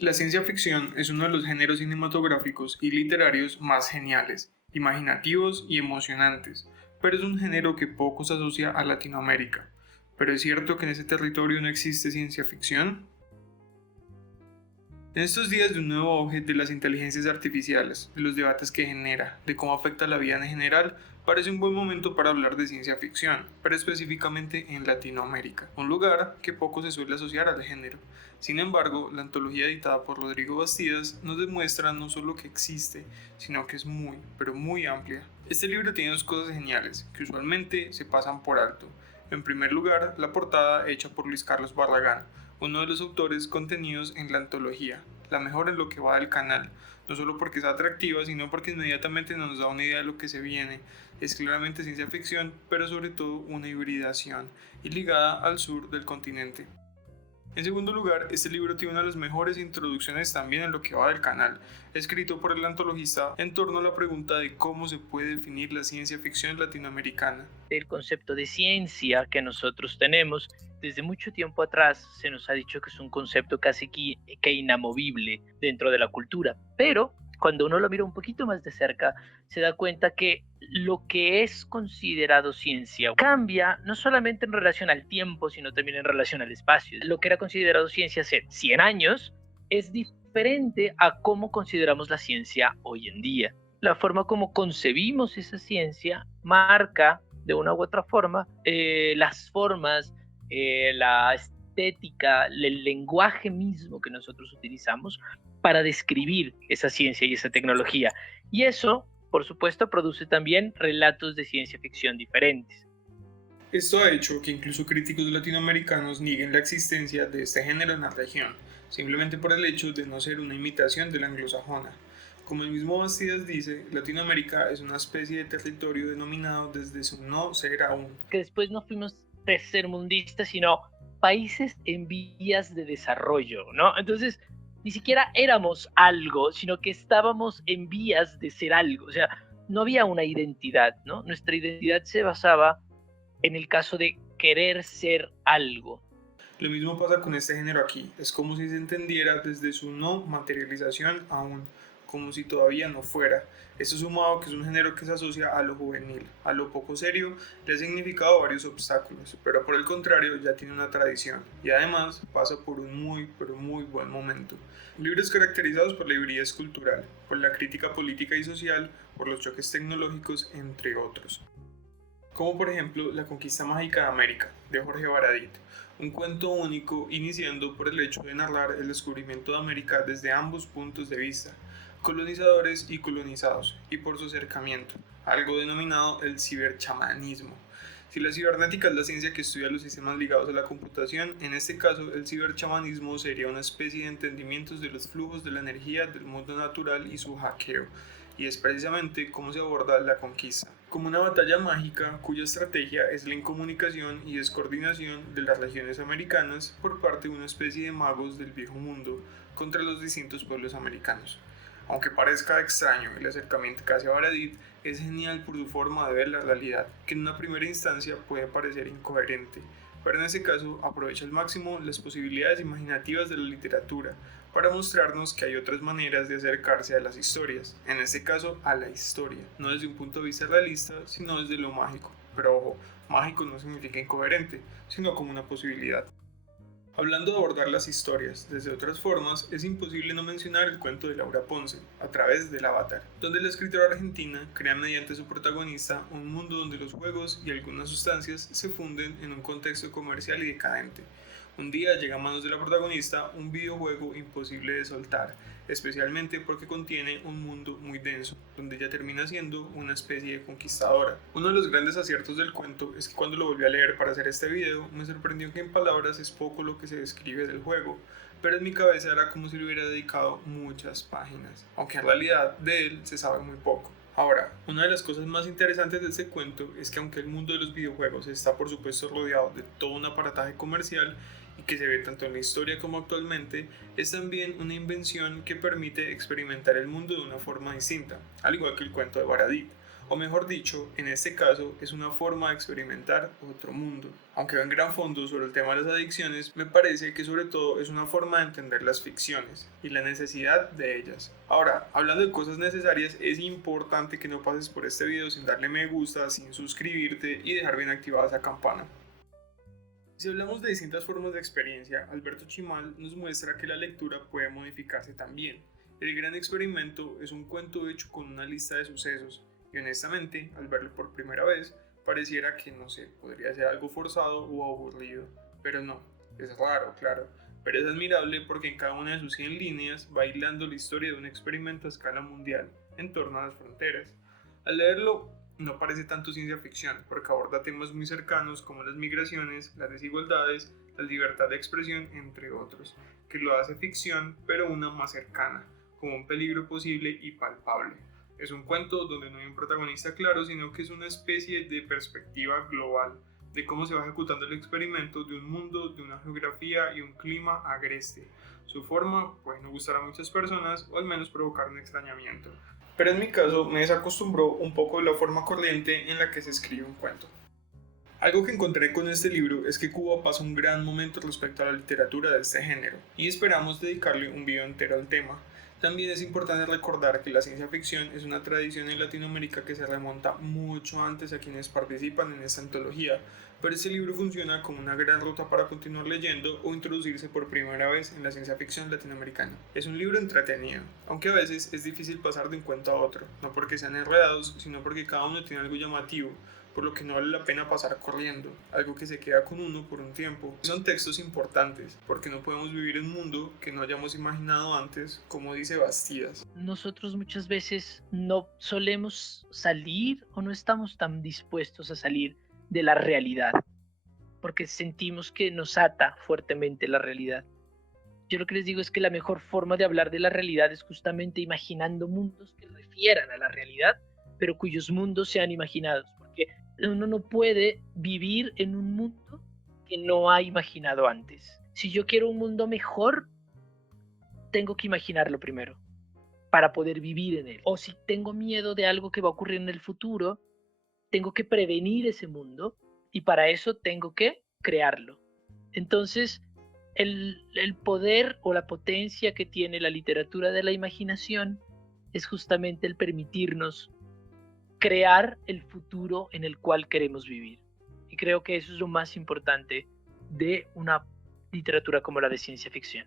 La ciencia ficción es uno de los géneros cinematográficos y literarios más geniales, imaginativos y emocionantes, pero es un género que poco se asocia a Latinoamérica. ¿Pero es cierto que en ese territorio no existe ciencia ficción? En estos días de un nuevo auge de las inteligencias artificiales, de los debates que genera, de cómo afecta la vida en general, parece un buen momento para hablar de ciencia ficción, pero específicamente en Latinoamérica, un lugar que poco se suele asociar al género. Sin embargo, la antología editada por Rodrigo Bastidas nos demuestra no solo que existe, sino que es muy, pero muy amplia. Este libro tiene dos cosas geniales, que usualmente se pasan por alto. En primer lugar, la portada hecha por Luis Carlos Barragán, uno de los autores contenidos en la antología, la mejor en lo que va del canal, no solo porque es atractiva, sino porque inmediatamente nos da una idea de lo que se viene. Es claramente ciencia ficción, pero sobre todo una hibridación, y ligada al sur del continente. En segundo lugar, este libro tiene una de las mejores introducciones también en lo que va del canal, escrito por el antologista en torno a la pregunta de cómo se puede definir la ciencia ficción latinoamericana. El concepto de ciencia que nosotros tenemos, desde mucho tiempo atrás se nos ha dicho que es un concepto casi que inamovible dentro de la cultura, pero cuando uno lo mira un poquito más de cerca, se da cuenta que lo que es considerado ciencia cambia no solamente en relación al tiempo, sino también en relación al espacio. Lo que era considerado ciencia hace 100 años es diferente a cómo consideramos la ciencia hoy en día. La forma como concebimos esa ciencia marca de una u otra forma las formas, la estética, el lenguaje mismo que nosotros utilizamos para describir esa ciencia y esa tecnología. Y eso, por supuesto, produce también relatos de ciencia ficción diferentes. Esto ha hecho que incluso críticos latinoamericanos nieguen la existencia de este género en la región, simplemente por el hecho de no ser una imitación de la anglosajona. Como el mismo Bastidas dice, Latinoamérica es una especie de territorio denominado desde su no ser aún. Que después no fuimos tercermundistas, sino países en vías de desarrollo, ¿no? Entonces, ni siquiera éramos algo, sino que estábamos en vías de ser algo. O sea, no había una identidad, ¿no? Nuestra identidad se basaba en el caso de querer ser algo. Lo mismo pasa con este género aquí, es como si se entendiera desde su no materialización aún, como si todavía no fuera. Esto sumado que es un género que se asocia a lo juvenil, a lo poco serio, le ha significado varios obstáculos, pero por el contrario ya tiene una tradición y además pasa por un muy, pero muy buen momento. Libros caracterizados por la hibridez cultural, por la crítica política y social, por los choques tecnológicos, entre otros, como por ejemplo La conquista mágica de América, de Jorge Baradit, un cuento único iniciando por el hecho de narrar el descubrimiento de América desde ambos puntos de vista, colonizadores y colonizados, y por su acercamiento, algo denominado el ciberchamanismo. Si la cibernética es la ciencia que estudia los sistemas ligados a la computación, en este caso el ciberchamanismo sería una especie de entendimientos de los flujos de la energía del mundo natural y su hackeo, y es precisamente cómo se aborda la conquista, como una batalla mágica cuya estrategia es la incomunicación y descoordinación de las regiones americanas por parte de una especie de magos del viejo mundo contra los distintos pueblos americanos. Aunque parezca extraño el acercamiento que hace Baradit, es genial por su forma de ver la realidad, que en una primera instancia puede parecer incoherente, pero en ese caso aprovecha al máximo las posibilidades imaginativas de la literatura para mostrarnos que hay otras maneras de acercarse a las historias, en este caso a la historia, no desde un punto de vista realista, sino desde lo mágico. Pero ojo, mágico no significa incoherente, sino como una posibilidad. Hablando de abordar las historias desde otras formas, es imposible no mencionar el cuento de Laura Ponce, a través del Avatar, donde la escritora argentina crea mediante su protagonista un mundo donde los juegos y algunas sustancias se funden en un contexto comercial y decadente. Un día llega a manos de la protagonista un videojuego imposible de soltar, especialmente porque contiene un mundo muy denso, donde ella termina siendo una especie de conquistadora. Uno de los grandes aciertos del cuento es que cuando lo volví a leer para hacer este video, me sorprendió que en palabras es poco lo que se describe del juego, pero en mi cabeza era como si le hubiera dedicado muchas páginas, aunque en realidad de él se sabe muy poco. Ahora, una de las cosas más interesantes de este cuento es que aunque el mundo de los videojuegos está por supuesto rodeado de todo un aparataje comercial y que se ve tanto en la historia como actualmente, es también una invención que permite experimentar el mundo de una forma distinta, al igual que el cuento de Baradit. o mejor dicho, en este caso, es una forma de experimentar otro mundo. Aunque va en gran fondo sobre el tema de las adicciones, me parece que sobre todo es una forma de entender las ficciones y la necesidad de ellas. Ahora, hablando de cosas necesarias, es importante que no pases por este video sin darle me gusta, sin suscribirte y dejar bien activada esa campana. Si hablamos de distintas formas de experiencia, Alberto Chimal nos muestra que la lectura puede modificarse también. El gran experimento es un cuento hecho con una lista de sucesos, y honestamente, al verlo por primera vez, pareciera que no sé, podría ser algo forzado o aburrido, pero no, es raro, claro, pero es admirable porque en cada una de sus 100 líneas va hilando la historia de un experimento a escala mundial, en torno a las fronteras. Al leerlo, no parece tanto ciencia ficción, porque aborda temas muy cercanos como las migraciones, las desigualdades, la libertad de expresión, entre otros, que lo hace ficción, pero una más cercana, como un peligro posible y palpable. Es un cuento donde no hay un protagonista claro, sino que es una especie de perspectiva global de cómo se va ejecutando el experimento de un mundo, de una geografía y un clima agreste. Su forma puede no gustar a muchas personas o al menos provocar un extrañamiento, pero en mi caso me desacostumbró un poco de la forma corriente en la que se escribe un cuento. Algo que encontré con este libro es que Cuba pasa un gran momento respecto a la literatura de este género, y esperamos dedicarle un video entero al tema. También es importante recordar que la ciencia ficción es una tradición en Latinoamérica que se remonta mucho antes a quienes participan en esta antología, pero este libro funciona como una gran ruta para continuar leyendo o introducirse por primera vez en la ciencia ficción latinoamericana. Es un libro entretenido, aunque a veces es difícil pasar de un cuento a otro, no porque sean enredados, sino porque cada uno tiene algo llamativo, por lo que no vale la pena pasar corriendo, algo que se queda con uno por un tiempo. Son textos importantes, porque no podemos vivir en un mundo que no hayamos imaginado antes, como dice Bastidas. Nosotros muchas veces no solemos salir o no estamos tan dispuestos a salir de la realidad, porque sentimos que nos ata fuertemente la realidad. Yo lo que les digo es que la mejor forma de hablar de la realidad es justamente imaginando mundos que refieran a la realidad, pero cuyos mundos sean imaginados, porque uno no puede vivir en un mundo que no ha imaginado antes. Si yo quiero un mundo mejor, tengo que imaginarlo primero para poder vivir en él. O si tengo miedo de algo que va a ocurrir en el futuro, tengo que prevenir ese mundo y para eso tengo que crearlo. Entonces, el poder o la potencia que tiene la literatura de la imaginación es justamente el permitirnos crear el futuro en el cual queremos vivir. Y creo que eso es lo más importante de una literatura como la de ciencia ficción.